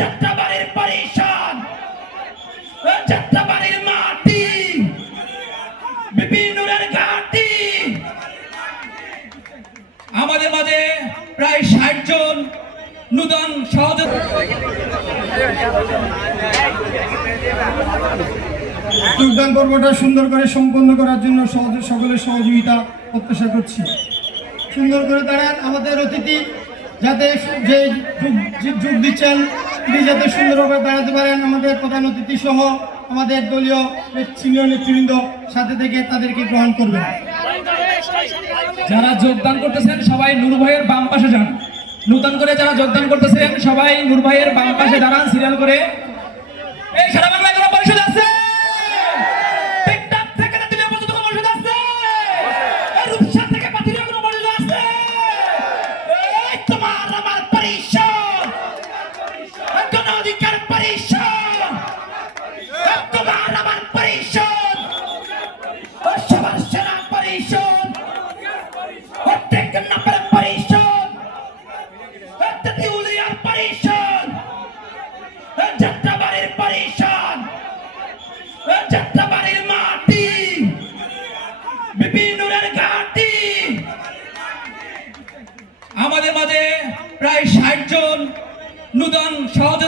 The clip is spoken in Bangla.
যাত্রাবাড়ির পরিষদ, যাত্রাবাড়ির মাটি, বিপিনুরের ঘাটি। আমাদের মাঝে প্রায় 60 জন নূতন যোগদান পর্বটা সুন্দর করে সম্পন্ন করার জন্য সকলের সহযোগিতা প্রত্যাশা করছি। সুন্দর করে দাঁড়ান, আমাদের অতিথি যাতে যে যোগ দিচ্ছেন তিনি যাতে সুন্দরভাবে দাঁড়াতে পারেন। আমাদের প্রধান অতিথি সহ আমাদের দলীয় সিনিয়র নেতৃবৃন্দ সাথে থেকে তাদেরকে গ্রহণ করবেন। যারা যোগদান করতেছেন সবাই নূর ভাইয়ের বাম পাশে যান। নূতন করে যারা যোগদান করতেছেন সবাই নূর ভাইয়ের বাম পাশে দাঁড়ান সিরিয়াল করে। এই সারা বাংলায় কোনো পরিষদ আছে? টিকটক থেকে তুমি পর্যন্ত কোনো পরিষদ আছে? এই রূপসা থেকে পাতিরিয়া কোনো পরিষদ আছে? এই তোমার আমার পরিষদ, গণ অধিকার পরিষদ, তোমার আমার পরিষদ, সবার সেনা পরিষদ, প্রত্যেক নম্বর পরিষদ, তেঁতুলিয়ার পরিষদ, যাত্রাবাড়ির পরিষদ, যাত্রাবাড়ির মাটি, বিপিনুরের ঘাটি। আমাদের মাঝে প্রায় 60 জন নূতন সহযোগী